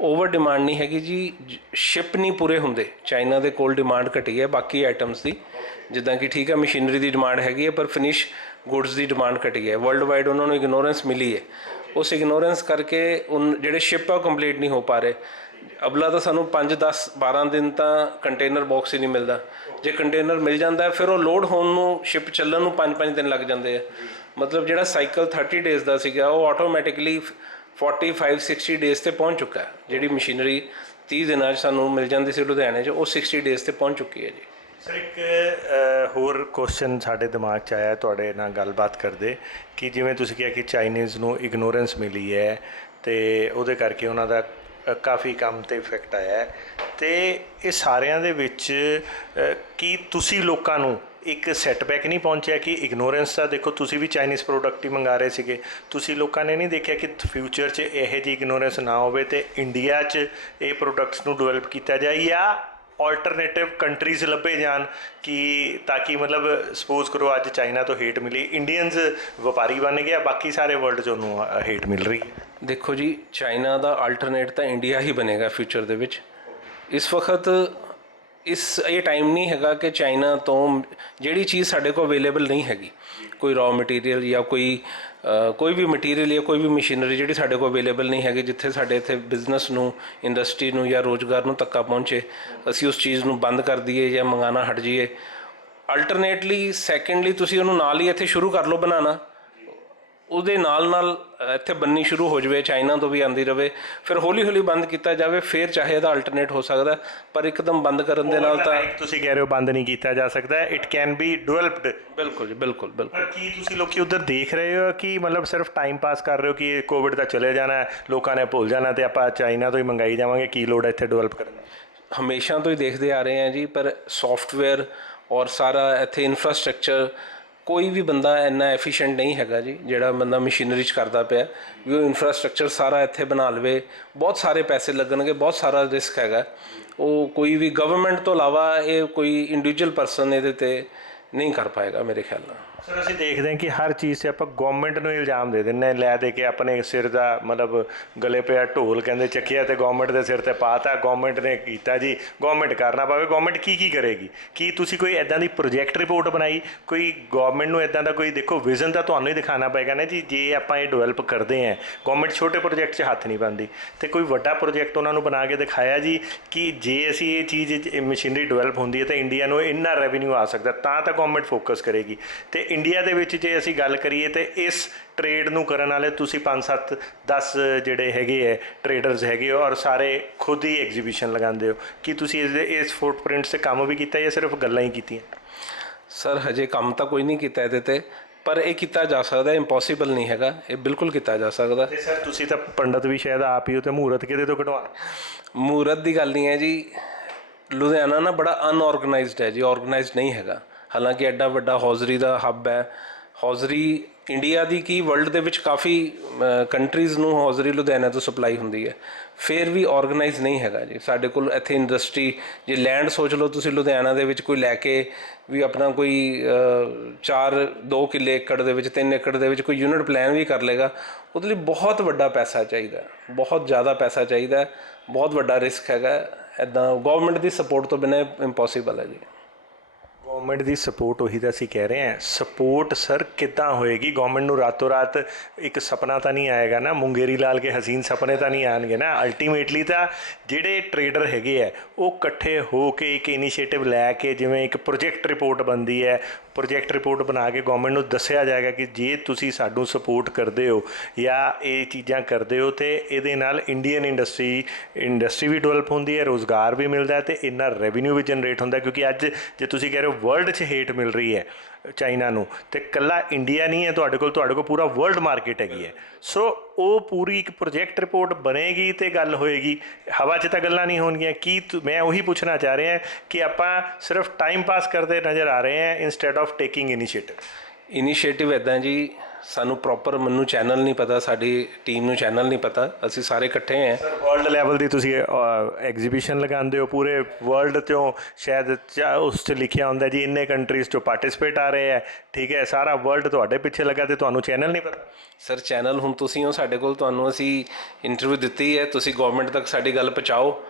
ਓਵਰ ਡਿਮਾਂਡ ਨਹੀਂ ਹੈਗੀ ਜੀ, ਸ਼ਿਪ ਨਹੀਂ ਪੂਰੇ ਹੁੰਦੇ। ਚਾਈਨਾ ਦੇ ਕੋਲ ਡਿਮਾਂਡ ਘਟੀ ਹੈ ਬਾਕੀ ਆਈਟਮਸ ਦੀ, ਜਿੱਦਾਂ ਕਿ ਠੀਕ ਹੈ ਮਸ਼ੀਨਰੀ ਦੀ ਡਿਮਾਂਡ ਹੈਗੀ ਹੈ ਪਰ ਫਿਨਿਸ਼ ਗੁੱਡਸ ਦੀ ਡਿਮਾਂਡ ਘਟੀ ਹੈ। ਵਰਲਡ ਵਾਈਡ ਉਹਨਾਂ ਨੂੰ ਇਗਨੋਰੈਂਸ ਮਿਲੀ ਹੈ, ਉਸ ਇਗਨੋਰੈਂਸ ਕਰਕੇ ਜਿਹੜੇ ਸ਼ਿਪ ਆ ਕੰਪਲੀਟ ਨਹੀਂ ਹੋ ਪਾ ਰਹੇ। ਅਗਲਾ ਤਾਂ ਸਾਨੂੰ 5 10 12 ਦਿਨ ਤਾਂ ਕੰਟੇਨਰ ਬਾਕਸ ਹੀ ਨਹੀਂ ਮਿਲਦਾ। ਜੇ ਕੰਟੇਨਰ ਮਿਲ ਜਾਂਦਾ ਫਿਰ ਉਹ ਲੋਡ ਹੋਣ ਨੂੰ, ਸ਼ਿਪ ਚੱਲਣ ਨੂੰ 5-5 ਦਿਨ ਲੱਗ ਜਾਂਦੇ ਆ। ਮਤਲਬ ਜਿਹੜਾ ਸਾਈਕਲ 30 ਡੇਜ਼ ਦਾ ਸੀਗਾ ਉਹ ਆਟੋਮੈਟਿਕਲੀ 45-60 ਡੇਜ਼ ਤੇ ਪਹੁੰਚ ਚੁੱਕਾ ਹੈ। ਜਿਹੜੀ ਮਸ਼ੀਨਰੀ 30 ਦਿਨਾਂ 'ਚ ਸਾਨੂੰ ਮਿਲ ਜਾਂਦੀ ਸੀ ਲੁਧਿਆਣੇ 'ਚ, ਉਹ 60 ਡੇਜ਼ ਤੇ ਪਹੁੰਚ ਚੁੱਕੀ ਹੈ ਜੀ। ਸਰ ਇੱਕ ਹੋਰ ਕੁਐਸਚਨ ਸਾਡੇ ਦਿਮਾਗ 'ਚ ਆਇਆ ਤੁਹਾਡੇ ਨਾਲ ਗੱਲਬਾਤ ਕਰਦੇ ਕਿ ਜਿਵੇਂ ਤੁਸੀਂ ਕਿਹਾ ਕਿ ਚਾਈਨੀਜ਼ ਨੂੰ ਇਗਨੋਰੈਂਸ ਮਿਲੀ ਹੈ ਅਤੇ ਉਹਦੇ ਕਰਕੇ ਉਹਨਾਂ ਦਾ ਕਾਫੀ ਕੰਮ 'ਤੇ ਇਫੈਕਟ ਆਇਆ ਹੈ, ਅਤੇ ਇਹ ਸਾਰਿਆਂ ਦੇ ਵਿੱਚ ਕੀ ਤੁਸੀਂ ਲੋਕਾਂ ਨੂੰ ਇੱਕ ਸੈਟਬੈਕ ਨਹੀਂ ਪਹੁੰਚਿਆ ਕਿ ਇਗਨੋਰੈਂਸ ਦਾ? ਦੇਖੋ ਤੁਸੀਂ ਵੀ ਚਾਈਨੀਜ਼ ਪ੍ਰੋਡਕਟ ਹੀ ਮੰਗਾ ਰਹੇ ਸੀਗੇ, ਤੁਸੀਂ ਲੋਕਾਂ ਨੇ ਨਹੀਂ ਦੇਖਿਆ ਕਿ ਫਿਊਚਰ 'ਚ ਇਹੋ ਜਿਹੀ ਇਗਨੋਰੈਂਸ ਨਾ ਹੋਵੇ ਅਤੇ ਇੰਡੀਆ 'ਚ ਇਹ ਪ੍ਰੋਡਕਟਸ ਨੂੰ ਡਿਵੈਲਪ ਕੀਤਾ ਜਾਏ ਜਾਂ ਆਲਟਰਨੇਟਿਵ ਕੰਟਰੀਜ਼ ਲੱਭੇ ਜਾਣ ਕਿ ਤਾਂ ਕਿ ਮਤਲਬ ਸਪੋਜ਼ ਕਰੋ ਅੱਜ ਚਾਈਨਾ ਤੋਂ ਹੇਟ ਮਿਲੀ, ਇੰਡੀਅਨਸ ਵਪਾਰੀ ਬਣ ਗਿਆ, ਬਾਕੀ ਸਾਰੇ ਵਰਲਡ 'ਚ ਉਹਨੂੰ ਹੇਟ ਮਿਲ ਰਹੀ ਹੈ। ਦੇਖੋ ਜੀ, ਚਾਈਨਾ ਦਾ ਆਲਟਰਨੇਟ ਤਾਂ ਇੰਡੀਆ ਹੀ ਬਣੇਗਾ ਫਿਊਚਰ ਦੇ ਵਿੱਚ। ਇਸ ਵਕਤ ਇਹ ਟਾਈਮ ਨਹੀਂ ਹੈਗਾ ਕਿ ਚਾਈਨਾ ਤੋਂ ਜਿਹੜੀ ਚੀਜ਼ ਸਾਡੇ ਕੋਲ ਅਵੇਲੇਬਲ ਨਹੀਂ ਹੈਗੀ, ਕੋਈ ਰॉ ਮਟੀਰੀਅਲ ਜਾਂ ਕੋਈ ਵੀ ਮਟੀਰੀਅਲ ਜਾਂ ਕੋਈ ਵੀ ਮਸ਼ੀਨਰੀ ਜਿਹੜੀ ਸਾਡੇ ਕੋਲ ਅਵੇਲੇਬਲ ਨਹੀਂ ਹੈਗੀ, ਜਿੱਥੇ ਸਾਡੇ ਇੱਥੇ ਬਿਜ਼ਨਸ ਨੂੰ, ਇੰਡਸਟਰੀ ਨੂੰ ਜਾਂ ਰੋਜ਼ਗਾਰ ਨੂੰ ਧੱਕਾ ਪਹੁੰਚੇ, ਅਸੀਂ ਉਸ ਚੀਜ਼ ਨੂੰ ਬੰਦ ਕਰ ਦਈਏ ਜਾਂ ਮੰਗਾਉਣਾ ਹਟ ਜਾਈਏ। ਅਲਟਰਨੇਟਲੀ ਸੈਕਿੰਡਲੀ ਤੁਸੀਂ ਉਹਨੂੰ ਨਾਲ ਹੀ ਇੱਥੇ ਸ਼ੁਰੂ ਕਰ ਲਓ ਬਣਾਉਣਾ, ਉਹਦੇ ਨਾਲ ਇੱਥੇ ਬੰਨੀ ਸ਼ੁਰੂ ਹੋ ਜਾਵੇ, ਚਾਈਨਾ ਤੋਂ ਵੀ ਆਉਂਦੀ ਰਹੇ, ਫਿਰ ਹੌਲੀ ਹੌਲੀ ਬੰਦ ਕੀਤਾ ਜਾਵੇ, ਫਿਰ ਚਾਹੇ ਇਹਦਾ ਅਲਟਰਨੇਟ ਹੋ ਸਕਦਾ। ਪਰ ਇੱਕਦਮ ਬੰਦ ਕਰਨ ਦੇ ਨਾਲ ਤਾਂ ਤੁਸੀਂ ਕਹਿ ਰਹੇ ਹੋ ਬੰਦ ਨਹੀਂ ਕੀਤਾ ਜਾ ਸਕਦਾ, ਇਟ ਕੈਨ ਬੀ ਡਿਵੈਲਪਡ। ਬਿਲਕੁਲ ਜੀ, ਬਿਲਕੁਲ ਬਿਲਕੁਲ। ਪਰ ਕੀ ਤੁਸੀਂ ਲੋਕੀ ਉੱਧਰ ਦੇਖ ਰਹੇ ਹੋ ਕਿ ਮਤਲਬ ਸਿਰਫ ਟਾਈਮ ਪਾਸ ਕਰ ਰਹੇ ਹੋ ਕਿ ਕੋਵਿਡ ਤਾਂ ਚਲੇ ਜਾਣਾ, ਲੋਕਾਂ ਨੇ ਭੁੱਲ ਜਾਣਾ ਅਤੇ ਆਪਾਂ ਚਾਈਨਾ ਤੋਂ ਹੀ ਮੰਗਾਈ ਜਾਵਾਂਗੇ, ਕੀ ਲੋੜ ਹੈ ਇੱਥੇ ਡਿਵੈਲਪ ਕਰਨ ਦੀ? ਹਮੇਸ਼ਾ ਤੋਂ ਹੀ ਦੇਖਦੇ ਆ ਰਹੇ ਹਾਂ ਜੀ, ਪਰ ਸੌਫਟਵੇਅਰ ਔਰ ਸਾਰਾ ਇੱਥੇ ਇਨਫਰਾਸਟਰਕਚਰ ਕੋਈ ਵੀ ਬੰਦਾ ਇੰਨਾ ਐਫੀਸ਼ੀਐਂਟ ਨਹੀਂ ਹੈਗਾ ਜੀ, ਜਿਹੜਾ ਬੰਦਾ ਮਸ਼ੀਨਰੀ 'ਚ ਕਰਦਾ ਪਿਆ ਵੀ ਉਹ ਇਨਫਰਾਸਟਰਕਚਰ ਸਾਰਾ ਇੱਥੇ ਬਣਾ ਲਵੇ। ਬਹੁਤ ਸਾਰੇ ਪੈਸੇ ਲੱਗਣਗੇ, ਬਹੁਤ ਸਾਰਾ ਰਿਸਕ ਹੈਗਾ। ਉਹ ਕੋਈ ਵੀ ਗਵਰਨਮੈਂਟ ਤੋਂ ਇਲਾਵਾ ਇਹ ਕੋਈ ਇੰਡੀਵਿਜੂਅਲ ਪਰਸਨ ਇਹਦੇ 'ਤੇ ਨਹੀਂ ਕਰ ਪਾਏਗਾ ਮੇਰੇ ਖਿਆਲ ਨਾਲ। ਸਰ ਅਸੀਂ ਦੇਖਦੇ ਹਾਂ ਕਿ ਹਰ ਚੀਜ਼ 'ਤੇ ਆਪਾਂ ਗੌਰਮੈਂਟ ਨੂੰ ਇਲਜ਼ਾਮ ਦੇ ਦਿੰਦੇ, ਲੈ ਦੇ ਕੇ ਆਪਣੇ ਸਿਰ ਦਾ ਮਤਲਬ ਗਲੇ ਪਿਆ ਢੋਲ ਕਹਿੰਦੇ ਚੱਕਿਆ ਅਤੇ ਗੌਰਮੈਂਟ ਦੇ ਸਿਰ 'ਤੇ ਪਾਤਾ, ਗੌਰਮੈਂਟ ਨੇ ਕੀਤਾ ਜੀ, ਗੌਰਮੈਂਟ ਕਰਨਾ ਪਵੇ। ਗੌਰਮੈਂਟ ਕੀ ਕਰੇਗੀ? ਕੀ ਤੁਸੀਂ ਕੋਈ ਇੱਦਾਂ ਦੀ ਪ੍ਰੋਜੈਕਟ ਰਿਪੋਰਟ ਬਣਾਈ? ਕੋਈ ਗੌਰਮੈਂਟ ਨੂੰ ਇੱਦਾਂ ਦਾ ਕੋਈ ਦੇਖੋ ਵਿਜ਼ਨ ਤਾਂ ਤੁਹਾਨੂੰ ਹੀ ਦਿਖਾਉਣਾ ਪਏਗਾ ਨਾ ਜੀ। ਜੇ ਆਪਾਂ ਇਹ ਡਿਵੈਲਪ ਕਰਦੇ ਹਾਂ, ਗੌਰਮੈਂਟ ਛੋਟੇ ਪ੍ਰੋਜੈਕਟ 'ਚ ਹੱਥ ਨਹੀਂ ਪਾਉਂਦੀ, ਅਤੇ ਕੋਈ ਵੱਡਾ ਪ੍ਰੋਜੈਕਟ ਉਹਨਾਂ ਨੂੰ ਬਣਾ ਕੇ ਦਿਖਾਇਆ ਜੀ ਕਿ ਜੇ ਅਸੀਂ ਇਹ ਚੀਜ਼ ਮਸ਼ੀਨਰੀ ਡਿਵੈਲਪ ਹੁੰਦੀ ਹੈ ਤਾਂ ਇੰਡੀਆ ਨੂੰ ਇੰਨਾ ਰੈਵਨਿਊ ਆ ਸਕਦਾ, ਤਾਂ ਗੌਰਮੈਂਟ ਫੋਕਸ ਕਰੇਗੀ। ਅਤੇ ਇੰਡੀਆ ਦੇ ਵਿੱਚ ਜੇ ਅਸੀਂ ਗੱਲ ਕਰੀਏ ਤਾਂ ਇਸ ਟਰੇਡ ਨੂੰ ਕਰਨ ਵਾਲੇ ਤੁਸੀਂ 5-7-10 ਜਿਹੜੇ ਹੈਗੇ ਹੈ ਟਰੇਡਰਸ ਹੈਗੇ ਹੋ, ਔਰ ਸਾਰੇ ਖੁਦ ਹੀ ਐਗਜ਼ੀਬਿਸ਼ਨ ਲਗਾਉਂਦੇ ਹੋ। ਕੀ ਤੁਸੀਂ ਇਸ ਫੁੱਟਪ੍ਰਿੰਟਸ 'ਤੇ ਕੰਮ ਵੀ ਕੀਤਾ ਜਾਂ ਸਿਰਫ ਗੱਲਾਂ ਹੀ ਕੀਤੀਆਂ? ਸਰ ਹਜੇ ਕੰਮ ਤਾਂ ਕੋਈ ਨਹੀਂ ਕੀਤਾ ਇਹਦੇ 'ਤੇ, ਪਰ ਇਹ ਕੀਤਾ ਜਾ ਸਕਦਾ, ਇੰਪੋਸੀਬਲ ਨਹੀਂ ਹੈਗਾ, ਇਹ ਬਿਲਕੁਲ ਕੀਤਾ ਜਾ ਸਕਦਾ। ਅਤੇ ਸਰ ਤੁਸੀਂ ਤਾਂ ਪੰਡਤ ਵੀ ਸ਼ਾਇਦ ਆਪ ਹੀ ਹੋ, ਅਤੇ ਮਹੂਰਤ ਕਿਹਦੇ ਤੋਂ ਕਢਵਾਉਣਾ? ਮਹੂਰਤ ਦੀ ਗੱਲ ਨਹੀਂ ਹੈ ਜੀ, ਲੁਧਿਆਣਾ ਨਾ ਬੜਾ ਅਨਆਰਗਨਾਈਜ਼ਡ ਹੈ ਜੀ, ਆਰਗਨਾਈਜ਼ਡ ਨਹੀਂ ਹੈਗਾ। ਹਾਲਾਂਕਿ ਐਡਾ ਵੱਡਾ ਹੌਜ਼ਰੀ ਦਾ ਹੱਬ ਹੈ, ਹੌਜ਼ਰੀ ਇੰਡੀਆ ਦੀ ਕੀ ਵਰਲਡ ਦੇ ਵਿੱਚ ਕਾਫੀ ਕੰਟਰੀਜ਼ ਨੂੰ ਹੌਜ਼ਰੀ ਲੁਧਿਆਣਾ ਤੋਂ ਸਪਲਾਈ ਹੁੰਦੀ ਹੈ, ਫਿਰ ਵੀ ਆਰਗਨਾਈਜ਼ ਨਹੀਂ ਹੈਗਾ ਜੀ ਸਾਡੇ ਕੋਲ ਇੱਥੇ ਇੰਡਸਟਰੀ। ਜੇ ਲੈਂਡ ਸੋਚ ਲਓ ਤੁਸੀਂ, ਲੁਧਿਆਣਾ ਦੇ ਵਿੱਚ ਕੋਈ ਲੈ ਕੇ ਵੀ ਆਪਣਾ ਕੋਈ 2 ਕਿੱਲੇ ਏਕੜ ਦੇ ਵਿੱਚ, 3 ਏਕੜ ਦੇ ਵਿੱਚ ਕੋਈ ਯੂਨਿਟ ਪਲਾਨ ਵੀ ਕਰ ਲਏਗਾ, ਉਹਦੇ ਲਈ ਬਹੁਤ ਵੱਡਾ ਪੈਸਾ ਚਾਹੀਦਾ, ਬਹੁਤ ਜ਼ਿਆਦਾ ਪੈਸਾ ਚਾਹੀਦਾ, ਬਹੁਤ ਵੱਡਾ ਰਿਸਕ ਹੈਗਾ। ਇੱਦਾਂ ਗੌਰਮੈਂਟ ਦੀ ਸਪੋਰਟ ਤੋਂ ਬਿਨਾਂ ਇੰਪੋਸੀਬਲ ਹੈ ਜੀ। ਗੌਰਮੈਂਟ ਦੀ ਸਪੋਰਟ ਉਹੀ ਤਾਂ ਅਸੀਂ ਕਹਿ ਰਹੇ ਹਾਂ। ਸਪੋਰਟ ਸਰ ਕਿੱਦਾਂ ਹੋਏਗੀ? ਗੌਰਮੈਂਟ ਨੂੰ ਰਾਤੋਂ ਰਾਤ ਇੱਕ ਸੁਪਨਾ ਤਾਂ ਨਹੀਂ ਆਏਗਾ ਨਾ, ਮੁੰਗੇਰੀ ਲਾਲ ਕੇ ਹਸੀਨ ਸੁਪਨੇ ਤਾਂ ਨਹੀਂ ਆਉਣਗੇ ਨਾ। ਅਲਟੀਮੇਟਲੀ ਤਾਂ ਜਿਹੜੇ ਟਰੇਡਰ ਹੈਗੇ ਹੈ ਉਹ ਇਕੱਠੇ ਹੋ ਕੇ ਇੱਕ ਇਨੀਸ਼ੀਏਟਿਵ ਲੈ ਕੇ, ਜਿਵੇਂ ਇੱਕ ਪ੍ਰੋਜੈਕਟ ਰਿਪੋਰਟ ਬਣਦੀ ਹੈ, ਪ੍ਰੋਜੈਕਟ ਰਿਪੋਰਟ ਬਣਾ ਕੇ ਗੌਰਮੈਂਟ ਨੂੰ ਦੱਸਿਆ ਜਾਏਗਾ ਕਿ ਜੇ ਤੁਸੀਂ ਸਾਨੂੰ ਸਪੋਰਟ ਕਰਦੇ ਹੋ ਜਾਂ ਇਹ ਚੀਜ਼ਾਂ ਕਰਦੇ ਹੋ ਤਾਂ ਇਹਦੇ ਨਾਲ ਇੰਡੀਅਨ ਇੰਡਸਟਰੀ ਵੀ ਡਿਵੈਲਪ ਹੁੰਦੀ ਹੈ, ਰੋਜ਼ਗਾਰ ਵੀ ਮਿਲਦਾ ਹੈ ਅਤੇ ਇੰਨਾ ਰੈਵਨਿਊ ਵੀ ਜਨਰੇਟ ਹੁੰਦਾ। ਕਿਉਂਕਿ ਅੱਜ ਜੇ ਤੁਸੀਂ ਕਹਿ ਰਹੇ ਹੋ ਵਰਲਡ 'ਚ ਹੇਟ ਮਿਲ ਰਹੀ ਹੈ, ਚਾਈਨਾ ਨੂੰ, ਤੇ ਕੱਲਾ ਇੰਡੀਆ ਨਹੀਂ ਹੈ ਤੁਹਾਡੇ ਕੋਲ ਪੂਰਾ ਵਰਲਡ ਮਾਰਕੀਟ ਹੈਗੀ ਹੈ। ਸੋ ਉਹ ਪੂਰੀ ਇੱਕ ਪ੍ਰੋਜੈਕਟ ਰਿਪੋਰਟ ਬਣੇਗੀ ਤੇ ਗੱਲ ਹੋਏਗੀ, ਹਵਾ 'ਚ ਤਾਂ ਗੱਲਾਂ ਨਹੀਂ ਹੋਣਗੀਆਂ। ਮੈਂ ਉਹੀ ਪੁੱਛਣਾ ਚਾਹ ਰਿਹਾ ਕਿ ਆਪਾਂ ਸਿਰਫ ਟਾਈਮ ਪਾਸ ਕਰਦੇ ਨਜ਼ਰ ਆ ਰਹੇ ਹਾਂ ਇੰਸਟੈਡ ਆਫ ਟੇਕਿੰਗ ਇਨੀਸ਼ੀਏਟਿਵ ਇੱਦਾਂ ਜੀ, ਸਾਨੂੰ ਪ੍ਰੋਪਰ ਮੈਨੂੰ ਚੈਨਲ ਨਹੀਂ ਪਤਾ, ਸਾਡੀ ਟੀਮ ਨੂੰ ਚੈਨਲ ਨਹੀਂ ਪਤਾ, ਅਸੀਂ ਸਾਰੇ ਇਕੱਠੇ ਹਾਂ। ਸਰ ਵਰਲਡ ਲੈਵਲ ਦੀ ਤੁਸੀਂ ਐਗਜ਼ੀਬਿਸ਼ਨ ਲਗਾਉਂਦੇ ਹੋ ਪੂਰੇ ਵਰਲਡ 'ਚੋਂ, ਸ਼ਾਇਦ ਉਸ 'ਚ ਲਿਖਿਆ ਹੁੰਦਾ ਜੀ ਇੰਨੇ ਕੰਟਰੀਜ਼ 'ਚੋਂ ਪਾਰਟਿਸਿਪੇਟ ਆ ਰਹੇ ਹੈ, ਠੀਕ ਹੈ, ਸਾਰਾ ਵਰਲਡ ਤੁਹਾਡੇ ਪਿੱਛੇ ਲੱਗਾ ਤੇ ਤੁਹਾਨੂੰ ਚੈਨਲ ਨਹੀਂ ਪਤਾ। ਸਰ ਚੈਨਲ ਹੁਣ ਤੁਸੀਂ ਹੋ ਸਾਡੇ ਕੋਲ, ਤੁਹਾਨੂੰ ਅਸੀਂ ਇੰਟਰਵਿਊ ਦਿੱਤੀ ਹੈ, ਤੁਸੀਂ ਗਵਰਨਮੈਂਟ ਤੱਕ ਸਾਡੀ ਗੱਲ ਪਹੁੰਚਾਓ,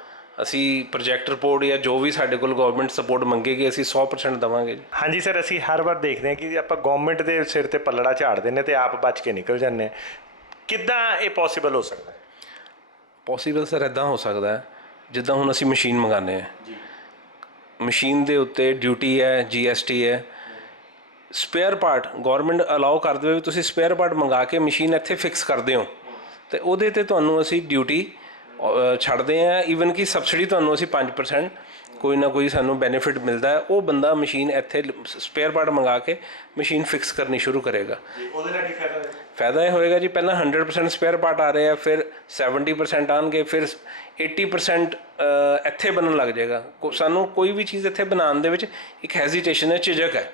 ਅਸੀਂ ਪ੍ਰੋਜੈਕਟ ਰਿਪੋਰਟ ਜਾਂ ਜੋ ਵੀ ਸਾਡੇ ਕੋਲ ਗਵਰਨਮੈਂਟ ਸਪੋਰਟ ਮੰਗੇਗੀ ਅਸੀਂ 100% ਦੇਵਾਂਗੇ ਜੀ। ਹਾਂਜੀ ਸਰ, ਅਸੀਂ ਹਰ ਵਾਰ ਦੇਖਦੇ ਹਾਂ ਕਿ ਆਪਾਂ ਗਵਰਨਮੈਂਟ ਦੇ ਸਿਰ ਤੇ ਪੱਲੜਾ ਝਾੜ ਦਿੰਦੇ ਤੇ ਆਪ ਬਚ ਕੇ ਨਿਕਲ ਜਾਂਦੇ ਹਾਂ। ਕਿੱਦਾਂ ਇਹ ਪੋਸੀਬਲ ਹੋ ਸਕਦਾ? ਪੋਸੀਬਲ ਸਰ ਇੱਦਾਂ ਹੋ ਸਕਦਾ ਹੈ, ਜਿੱਦਾਂ ਹੁਣ ਅਸੀਂ ਮਸ਼ੀਨ ਮੰਗਾਉਂਦੇ ਹਾਂ, ਮਸ਼ੀਨ ਦੇ ਉੱਤੇ ਡਿਊਟੀ ਹੈ, GST ਹੈ, ਸਪੇਅਰ ਪਾਰਟ ਗਵਰਨਮੈਂਟ ਅਲਾਓ ਕਰ ਦੇਵੇ ਵੀ ਤੁਸੀਂ ਸਪੇਅਰ ਪਾਰਟ ਮੰਗਾ ਕੇ ਮਸ਼ੀਨ ਇੱਥੇ ਫਿਕਸ ਕਰਦੇ ਹੋ, ਅਤੇ ਉਹਦੇ 'ਤੇ ਤੁਹਾਨੂੰ ਅਸੀਂ ਡਿਊਟੀ ਛੱਡਦੇ ਹਾਂ। ਈਵਨ ਕਿ ਸਬਸਿਡੀ ਤੁਹਾਨੂੰ ਅਸੀਂ 5% ਕੋਈ ਨਾ ਕੋਈ ਸਾਨੂੰ ਬੈਨੀਫਿਟ ਮਿਲਦਾ ਹੈ। ਉਹ ਬੰਦਾ ਮਸ਼ੀਨ ਇੱਥੇ ਸਪੇਅਰ ਪਾਰਟ ਮੰਗਾ ਕੇ ਮਸ਼ੀਨ ਫਿਕਸ ਕਰਨੀ ਸ਼ੁਰੂ ਕਰੇਗਾ। ਉਹਦੇ ਨਾਲ ਕੀ ਫਾਇਦਾ? ਫਾਇਦਾ ਇਹ ਹੋਏਗਾ ਜੀ, ਪਹਿਲਾਂ 100% ਸਪੇਅਰ ਪਾਰਟ ਆ ਰਹੇ ਆ, ਫਿਰ 70% ਆਉਣਗੇ, ਫਿਰ 80% ਇੱਥੇ ਬਣਨ ਲੱਗ ਜਾਏਗਾ। ਸਾਨੂੰ ਕੋਈ ਵੀ ਚੀਜ਼ ਇੱਥੇ ਬਣਾਉਣ ਦੇ ਵਿੱਚ ਇੱਕ ਹੈਜ਼ੀਟੇਸ਼ਨ ਹੈ, ਝਿਜਕ ਹੈ,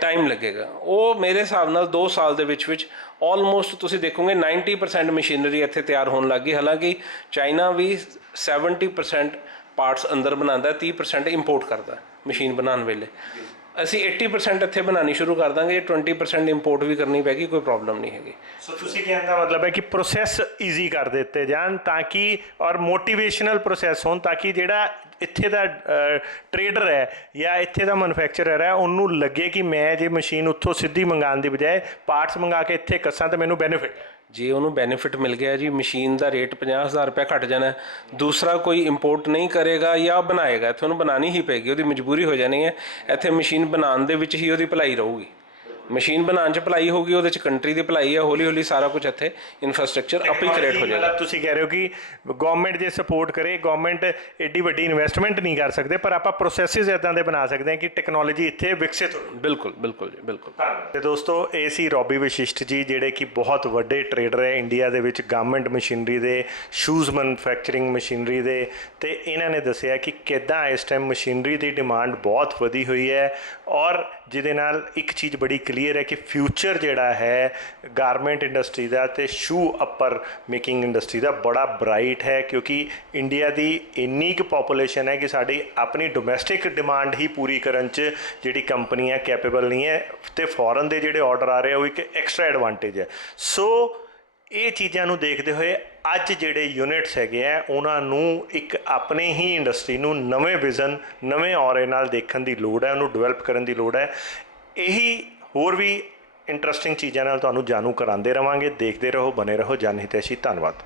ਟਾਈਮ ਲੱਗੇਗਾ। ਉਹ ਮੇਰੇ ਹਿਸਾਬ ਨਾਲ 2 ਸਾਲ ਦੇ ਵਿੱਚ ਆਲਮੋਸਟ ਤੁਸੀਂ ਦੇਖੋਗੇ 90% ਮਸ਼ੀਨਰੀ ਇੱਥੇ ਤਿਆਰ ਹੋਣ ਲੱਗ ਗਈ। ਹਾਲਾਂਕਿ ਚਾਈਨਾ ਵੀ 70% ਪਾਰਟਸ ਅੰਦਰ ਬਣਾਉਂਦਾ, 30% ਇੰਪੋਰਟ ਕਰਦਾ ਮਸ਼ੀਨ ਬਣਾਉਣ ਵੇਲੇ। ਅਸੀਂ 80% ਇੱਥੇ ਬਣਾਉਣੀ ਸ਼ੁਰੂ ਕਰ ਦਾਂਗੇ, 20% ਇੰਪੋਰਟ ਵੀ ਕਰਨੀ ਪੈਗੀ, ਕੋਈ ਪ੍ਰੋਬਲਮ ਨਹੀਂ ਹੈਗੀ। ਸੋ ਤੁਸੀਂ ਕਹਿਣ ਦਾ ਮਤਲਬ ਹੈ ਕਿ ਪ੍ਰੋਸੈਸ ਈਜ਼ੀ ਕਰ ਦਿੱਤੇ ਜਾਣ ਤਾਂ ਕਿ, ਔਰ ਮੋਟੀਵੇਸ਼ਨਲ ਪ੍ਰੋਸੈਸ ਹੋਣ ਤਾਂ ਕਿ ਜਿਹੜਾ ਇੱਥੇ ਦਾ ਟਰੇਡਰ ਹੈ ਜਾਂ ਇੱਥੇ ਦਾ ਮੈਨੂਫੈਕਚਰਰ ਹੈ ਉਹਨੂੰ ਲੱਗੇ ਕਿ ਮੈਂ ਜੇ ਮਸ਼ੀਨ ਉੱਥੋਂ ਸਿੱਧੀ ਮੰਗਾਉਣ ਦੀ ਬਜਾਏ ਪਾਰਟਸ ਮੰਗਾ ਕੇ ਇੱਥੇ ਕੱਸਾਂ ਤਾਂ ਮੈਨੂੰ ਬੈਨੀਫਿਟ। ਜੇ ਉਹਨੂੰ ਬੈਨੀਫਿਟ ਮਿਲ ਗਿਆ ਜੀ, ਮਸ਼ੀਨ ਦਾ ਰੇਟ 50,000 ਰੁਪਏ ਘੱਟ ਜਾਣਾ, ਦੂਸਰਾ ਕੋਈ ਇੰਪੋਰਟ ਨਹੀਂ ਕਰੇਗਾ ਜਾਂ ਬਣਾਏਗਾ, ਇੱਥੇ ਉਹਨੂੰ ਬਣਾਉਣੀ ਹੀ ਪਏਗੀ, ਉਹਦੀ ਮਜਬੂਰੀ ਹੋ ਜਾਣੀ ਹੈ। ਇੱਥੇ ਮਸ਼ੀਨ ਬਣਾਉਣ ਦੇ ਵਿੱਚ ਹੀ ਉਹਦੀ ਭਲਾਈ ਰਹੂਗੀ। ਮਸ਼ੀਨ ਬਣਾਉਣ 'ਚ ਭਲਾਈ ਹੋਊਗੀ, ਉਹਦੇ 'ਚ ਕੰਟਰੀ ਦੀ ਭਲਾਈ ਹੈ। ਹੌਲੀ ਹੌਲੀ ਸਾਰਾ ਕੁਝ ਇੱਥੇ ਇਨਫਰਾਸਟ੍ਰਕਚਰ ਆਪੇ ਕ੍ਰੀਏਟ ਹੋ ਜਾਏਗਾ। ਤੁਸੀਂ ਕਹਿ ਰਹੇ ਹੋ ਕਿ ਗਵਰਨਮੈਂਟ ਜੇ ਸਪੋਰਟ ਕਰੇ, ਗਵਰਨਮੈਂਟ ਐਡੀ ਵੱਡੀ ਇਨਵੈਸਟਮੈਂਟ ਨਹੀਂ ਕਰ ਸਕਦੇ, ਪਰ ਆਪਾਂ ਪ੍ਰੋਸੈਸਿਸ ਇੱਦਾਂ ਦੇ ਬਣਾ ਸਕਦੇ ਹਾਂ ਕਿ ਟੈਕਨੋਲੋਜੀ ਇੱਥੇ ਵਿਕਸਿਤ ਹੋਵੇ। ਬਿਲਕੁਲ ਬਿਲਕੁਲ ਜੀ, ਬਿਲਕੁਲ। ਤੇ ਦੋਸਤੋ, ਇਹ ਸੀ ਰੋਬੀ ਵਸ਼ਿਸ਼ਟ ਜੀ, ਜਿਹੜੇ ਕਿ ਬਹੁਤ ਵੱਡੇ ਟਰੇਡਰ ਹੈ ਇੰਡੀਆ ਦੇ ਵਿੱਚ ਗਾਰਮੈਂਟ ਮਸ਼ੀਨਰੀ ਦੇ, ਸ਼ੂਜ਼ ਮੈਨੂਫੈਕਚਰਿੰਗ ਮਸ਼ੀਨਰੀ ਦੇ, ਤੇ ਇਹਨਾਂ ਨੇ ਦੱਸਿਆ ਕਿ ਕਿੱਦਾਂ ਇਸ ਟਾਈਮ ਮਸ਼ੀਨਰੀ ਦੀ ਡਿਮਾਂਡ ਬਹੁਤ ਵਧੀ ਹੋਈ ਹੈ, ਔਰ ਜਿਹਦੇ ਨਾਲ ਇੱਕ ਚੀਜ਼ ਬੜੀ ਕਲੀਅਰ ਹੈ ਕਿ ਫਿਊਚਰ ਜਿਹੜਾ ਹੈ ਗਾਰਮੈਂਟ ਇੰਡਸਟਰੀ ਦਾ ਤੇ ਸ਼ੂ ਅਪਰ ਮੇਕਿੰਗ ਇੰਡਸਟਰੀ ਦਾ ਬੜਾ ਬ੍ਰਾਈਟ ਹੈ, ਕਿਉਂਕਿ ਇੰਡੀਆ ਦੀ ਇੰਨੀ ਕੁ ਪੋਪੂਲੇਸ਼ਨ ਹੈ ਕਿ ਸਾਡੀ ਆਪਣੀ ਡੋਮੈਸਟਿਕ ਡਿਮਾਂਡ ਹੀ ਪੂਰੀ ਕਰਨ 'ਚ ਜਿਹੜੀ ਕੰਪਨੀਆਂ ਕੈਪੇਬਲ ਨਹੀਂ ਹੈ, ਤੇ ਫੋਰਨ ਦੇ ਜਿਹੜੇ ਆਰਡਰ ਆ ਰਹੇ ਉਹ ਇੱਕ ਐਕਸਟਰਾ ਐਡਵਾਂਟੇਜ ਹੈ। ਸੋ ਇਹ ਚੀਜ਼ਾਂ ਨੂੰ ਦੇਖਦੇ ਹੋਏ ਅੱਜ ਜਿਹੜੇ ਯੂਨਿਟਸ ਹੈਗੇ ਆ ਉਹਨਾਂ ਨੂੰ ਇੱਕ ਆਪਣੇ ਹੀ ਇੰਡਸਟਰੀ ਨੂੰ ਨਵੇਂ ਵਿਜ਼ਨ, ਨਵੇਂ ਔਰੇ ਨਾਲ ਦੇਖਣ ਦੀ ਲੋੜ ਹੈ, ਉਹਨੂੰ ਡਿਵੈਲਪ ਕਰਨ ਦੀ ਲੋੜ ਹੈ। ਇਹੀ ਹੋਰ ਵੀ ਇੰਟਰਸਟਿੰਗ ਚੀਜ਼ਾਂ ਨਾਲ ਤੁਹਾਨੂੰ ਜਾਣੂ ਕਰਾਉਂਦੇ ਰਵਾਂਗੇ। ਦੇਖਦੇ ਰਹੋ, ਬਨੇ ਰਹੋ ਜਨ ਹਿਤੈਸ਼ੀ। ਧੰਨਵਾਦ।